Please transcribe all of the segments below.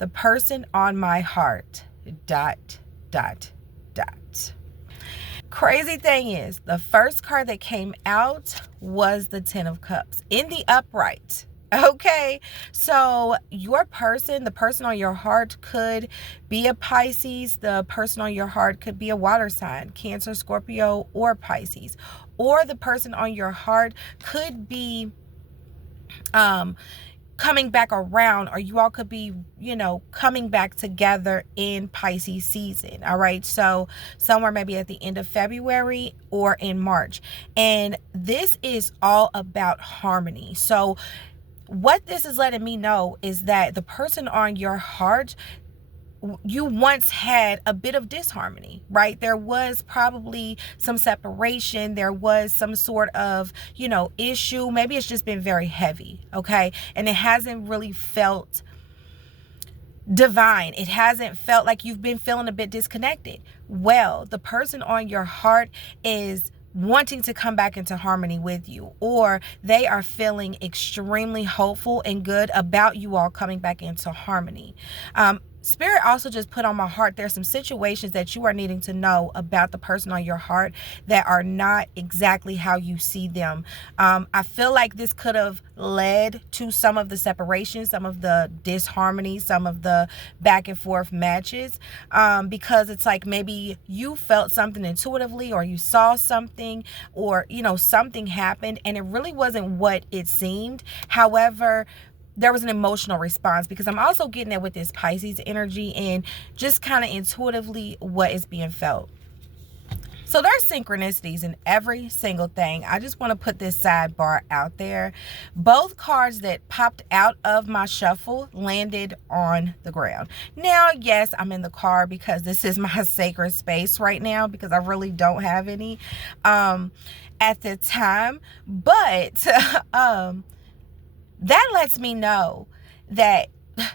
the person on my heart, dot, dot, dot. Crazy thing is, the first card that came out was the Ten of Cups in the upright. Okay, so your person, the person on your heart, could be a Pisces. The person on your heart could be a water sign, Cancer, Scorpio, or Pisces. Or the person on your heart could be coming back around, or you all could be, coming back together in Pisces season. All right, so somewhere maybe at the end of February or in March. And this is all about harmony. So what this is letting me know is that the person on your heart, you once had a bit of disharmony, right? There was probably some separation. There was some sort of, issue. Maybe it's just been very heavy, okay? And it hasn't really felt divine. It hasn't felt like you've been feeling a bit disconnected. Well, the person on your heart is wanting to come back into harmony with you, or they are feeling extremely hopeful and good about you all coming back into harmony. Spirit also just put on my heart, there's some situations that you are needing to know about the person on your heart that are not exactly how you see them. I feel like this could have led to some of the separation, some of the disharmony, some of the back and forth matches, because it's like maybe you felt something intuitively, or you saw something, or something happened and it really wasn't what it seemed. However, there was an emotional response, because I'm also getting it with this Pisces energy and just kind of intuitively what is being felt. So there's synchronicities in every single thing. I just want to put this sidebar out there. Both cards that popped out of my shuffle landed on the ground. Now, yes, I'm in the car because this is my sacred space right now, because I really don't have any at the time. But that lets me know that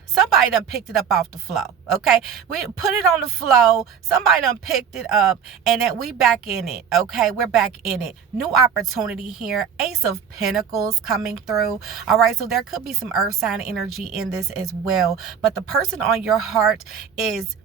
somebody done picked it up off the flow. Okay, we put it on the flow, somebody done picked it up, and that we back in it. Okay, we're back in it. New opportunity here. Ace of Pentacles coming through. All right, so there could be some earth sign energy in this as well, but the person on your heart is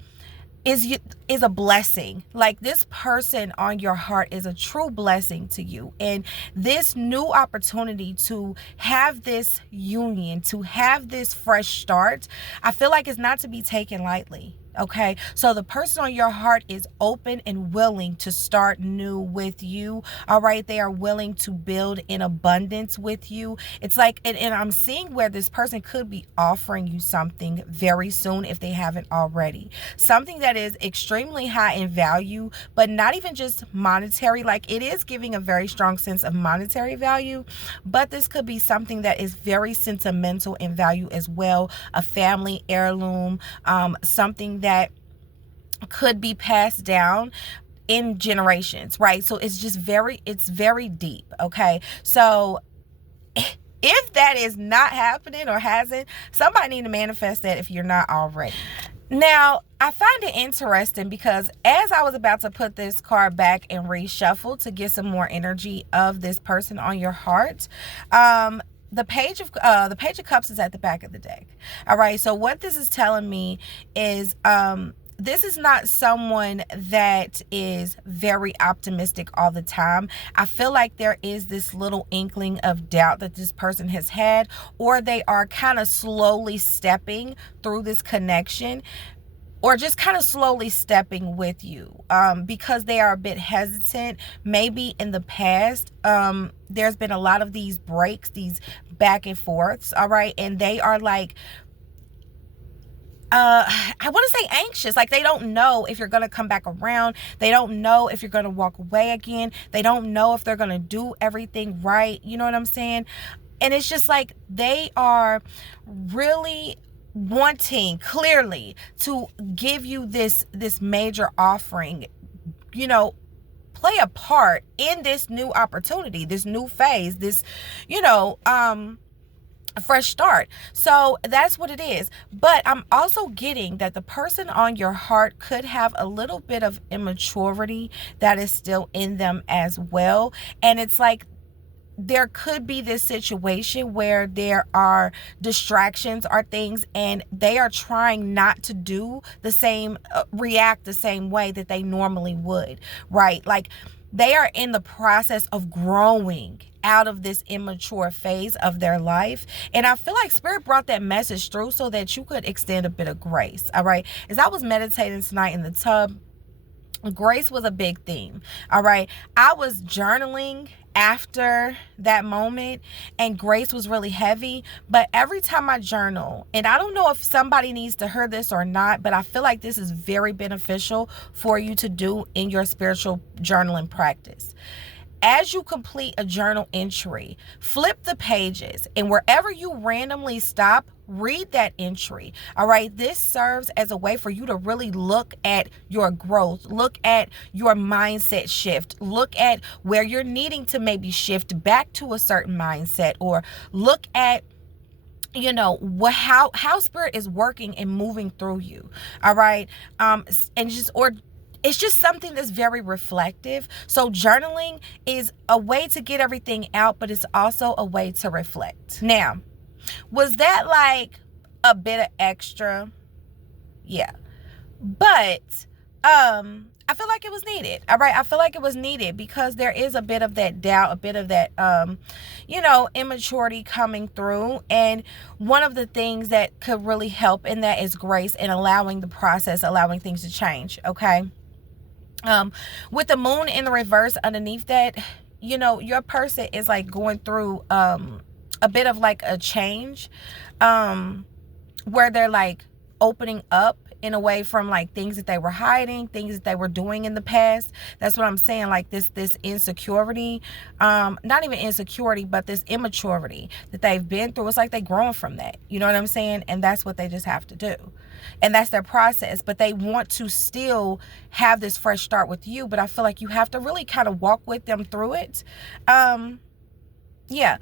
a blessing. Like, this person on your heart is a true blessing to you, and this new opportunity to have this union, to have this fresh start, I feel like it's not to be taken lightly. Okay, so the person on your heart is open and willing to start new with you. All right, they are willing to build in abundance with you. It's like, and I'm seeing where this person could be offering you something very soon if they haven't already. Something that is extremely high in value, but not even just monetary. Like, it is giving a very strong sense of monetary value, but this could be something that is very sentimental in value as well. A family heirloom, something that could be passed down in generations, right? So it's very deep. Okay, so if that is not happening or hasn't, somebody need to manifest that if you're not already. Now, I find it interesting because as I was about to put this card back and reshuffle to get some more energy of this person on your heart, the Page of Cups is at the back of the deck. All right, so what this is telling me is this is not someone that is very optimistic all the time. I feel like there is this little inkling of doubt that this person has had, or they are kind of slowly stepping through this connection, or just kind of slowly stepping with you, because they are a bit hesitant. Maybe in the past, there's been a lot of these breaks, these back and forths, all right? And they are like, I want to say anxious. Like, they don't know if you're going to come back around. They don't know if you're going to walk away again. They don't know if they're going to do everything right. You know what I'm saying? And it's just like they are really wanting clearly to give you this major offering, play a part in this new opportunity, this new phase, this a fresh start. So that's what it is. But I'm also getting that the person on your heart could have a little bit of immaturity that is still in them as well. And it's like there could be this situation where there are distractions or things, and they are trying not to do the same, react the same way that they normally would, right? Like, they are in the process of growing out of this immature phase of their life. And I feel like Spirit brought that message through so that you could extend a bit of grace. All right. As I was meditating tonight in the tub, grace was a big theme. All right. I was journaling after that moment, and grace was really heavy. But every time I journal, and I don't know if somebody needs to hear this or not, but I feel like this is very beneficial for you to do in your spiritual journaling practice. As you complete a journal entry, flip the pages, and wherever you randomly stop, read that entry. All right. This serves as a way for you to really look at your growth, look at your mindset shift, look at where you're needing to maybe shift back to a certain mindset, or look at how Spirit is working and moving through you. All right. It's just something that's very reflective. So journaling is a way to get everything out, but it's also a way to reflect. Now, was that like a bit of extra? Yeah. But I feel like it was needed. All right. I feel like it was needed because there is a bit of that doubt, a bit of that, immaturity coming through. And one of the things that could really help in that is grace and allowing the process, allowing things to change. Okay. With the moon in the reverse underneath that, your person is like going through a bit of like a change, where they're like opening up in a way from like things that they were hiding, things that they were doing in the past. That's what I'm saying. Like this insecurity, not even insecurity, but this immaturity that they've been through. It's like they're growing from that. You know what I'm saying? And that's what they just have to do. And that's their process. But they want to still have this fresh start with you. But I feel like you have to really kind of walk with them through it. Yeah.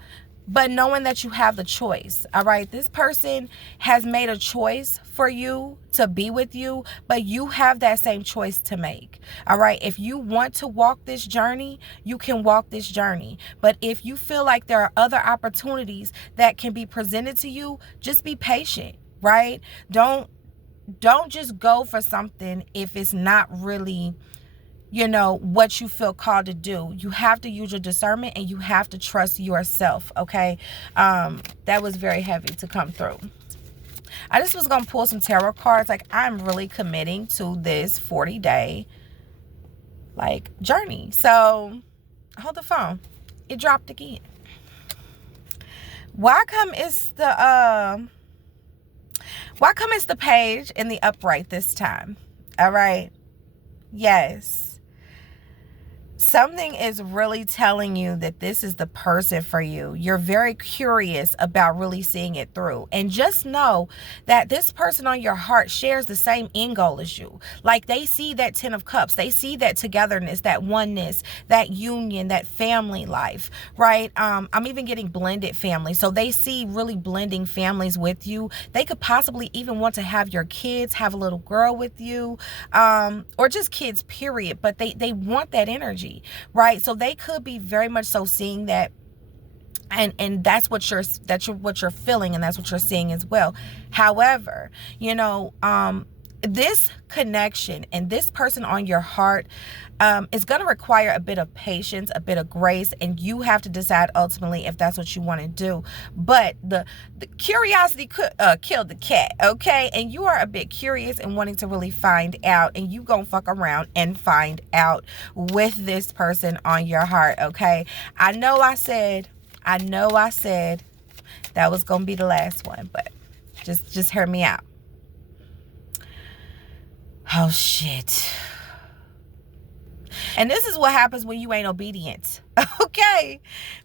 But knowing that you have the choice, all right? This person has made a choice for you to be with you, but you have that same choice to make, all right? If you want to walk this journey, you can walk this journey. But if you feel like there are other opportunities that can be presented to you, just be patient, right? Don't just go for something if it's not really what you feel called to do. You have to use your discernment and you have to trust yourself. Okay. That was very heavy to come through. I just was going to pull some tarot cards. Like, I'm really committing to this 40-day journey. So hold the phone. It dropped again. Why come it's the page in the upright this time? All right. Yes. Something is really telling you that this is the person for you. You're very curious about really seeing it through. And just know that this person on your heart shares the same end goal as you. Like, they see that 10 of Cups. They see that togetherness, that oneness, that union, that family life, right? I'm even getting blended family. So they see really blending families with you. They could possibly even want to have your kids, have a little girl with you, or just kids, period. But they want that energy. Right. So they could be very much so seeing that. And that's what you're feeling, and that's what you're seeing as well. However, this connection and this person on your heart is going to require a bit of patience, a bit of grace, and you have to decide ultimately if that's what you want to do. But the curiosity could kill the cat, okay? And you are a bit curious and wanting to really find out, and you gonna fuck around and find out with this person on your heart, okay? I know I said that was gonna be the last one, but just hear me out. Oh, shit. And this is what happens when you ain't obedient. Okay.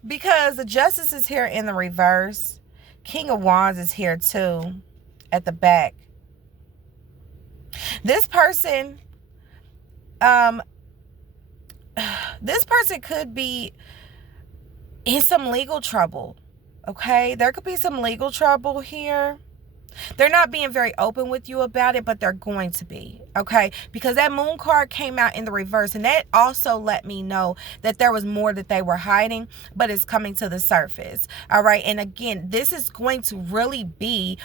Because the Justice is here in the reverse. King of Wands is here too at the back. This person could be in some legal trouble. Okay. There could be some legal trouble here. They're not being very open with you about it, but they're going to be, okay? Because that moon card came out in the reverse, and that also let me know that there was more that they were hiding, but it's coming to the surface, all right? And again, this is going to really be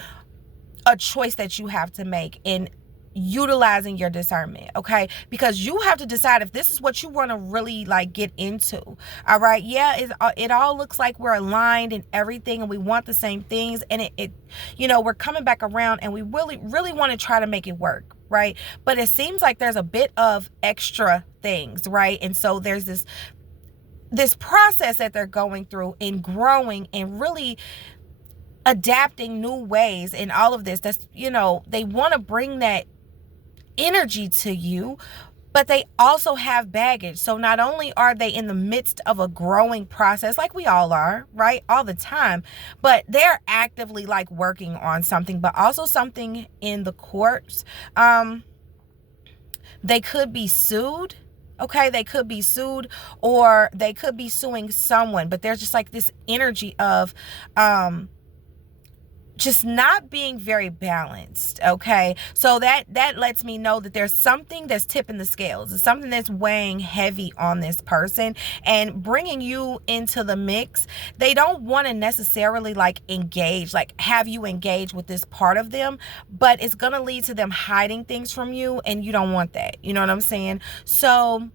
a choice that you have to make in utilizing your discernment, okay? Because you have to decide if this is what you want to really like get into. All right, yeah, it all looks like we're aligned and everything, and we want the same things, and it you know, we're coming back around, and we really want to try to make it work, right? But it seems like there's a bit of extra things, right? And so there's this process that they're going through and growing and really adapting new ways and all of this. That's, you know, they want to bring that energy to you, but they also have baggage. So not only are they in the midst of a growing process, like we all are, right, all the time, but they're actively like working on something, but also something in the courts. They could be sued. Okay, they could be sued, or they could be suing someone, but there's just like this energy of just not being very balanced, okay? So that lets me know that there's something that's tipping the scales. It's something that's weighing heavy on this person and bringing you into the mix. They don't want to necessarily like engage, like have you engage with this part of them, but it's going to lead to them hiding things from you, and you don't want that. You know what I'm saying? So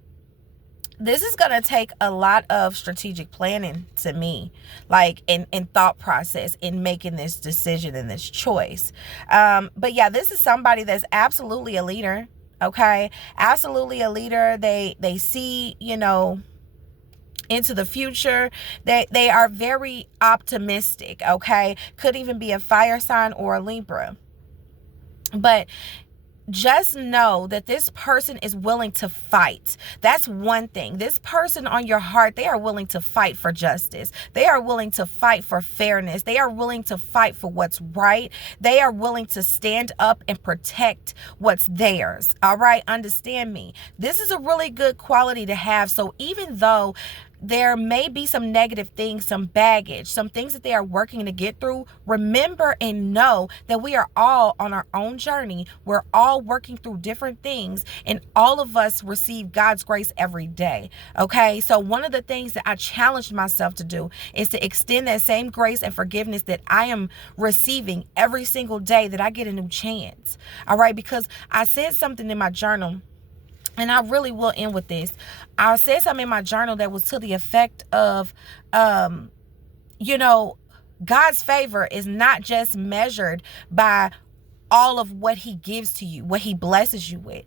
this is going to take a lot of strategic planning to me, like in thought process in making this decision and this choice. But yeah, this is somebody that's absolutely a leader. Okay. Absolutely a leader. They see, you know, into the future. They are very optimistic. Okay. Could even be a fire sign or a Libra. But just know that this person is willing to fight. That's one thing. This person on your heart, they are willing to fight for justice. They are willing to fight for fairness. They are willing to fight for what's right. They are willing to stand up and protect what's theirs. All right, understand me. This is a really good quality to have. So even though there may be some negative things, some baggage, some things that they are working to get through, remember and know that we are all on our own journey. We're all working through different things, and all of us receive God's grace every day. Okay, so one of the things that I challenged myself to do is to extend that same grace and forgiveness that I am receiving every single day that I get a new chance. All right, because I said something in my journal, and I really will end with this. I said something in my journal that was to the effect of, you know, God's favor is not just measured by all of what he gives to you, what he blesses you with.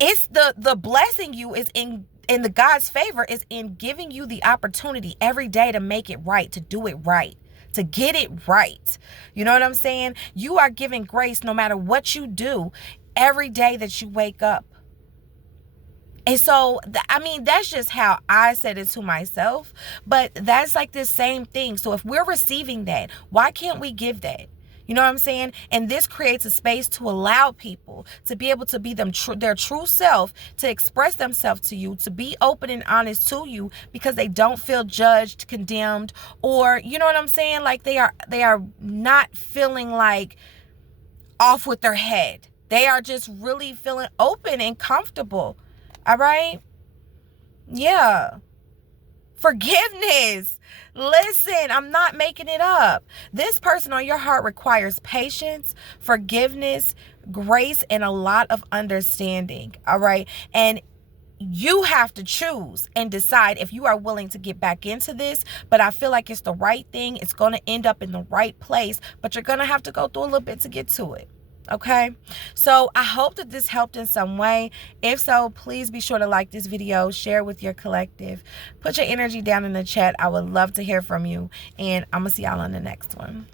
It's the blessing you is in the God's favor is in giving you the opportunity every day to make it right, to do it right, to get it right. You know what I'm saying? You are giving grace no matter what you do every day that you wake up. And so, I mean, that's just how I said it to myself. But that's like the same thing. So if we're receiving that, why can't we give that? You know what I'm saying? And this creates a space to allow people to be able to be their true self, to express themselves to you, to be open and honest to you, because they don't feel judged, condemned, or, you know what I'm saying? Like they are not feeling like off with their head. They are just really feeling open and comfortable. All right? Yeah. Forgiveness. Listen, I'm not making it up. This person on your heart requires patience, forgiveness, grace, and a lot of understanding. All right? And you have to choose and decide if you are willing to get back into this. But I feel like it's the right thing. It's going to end up in the right place, but you're going to have to go through a little bit to get to it. Okay, so I hope that this helped in some way. If so, please be sure to like this video, share with your collective, put your energy down in the chat. I would love to hear from you, and I'm gonna see y'all on the next one.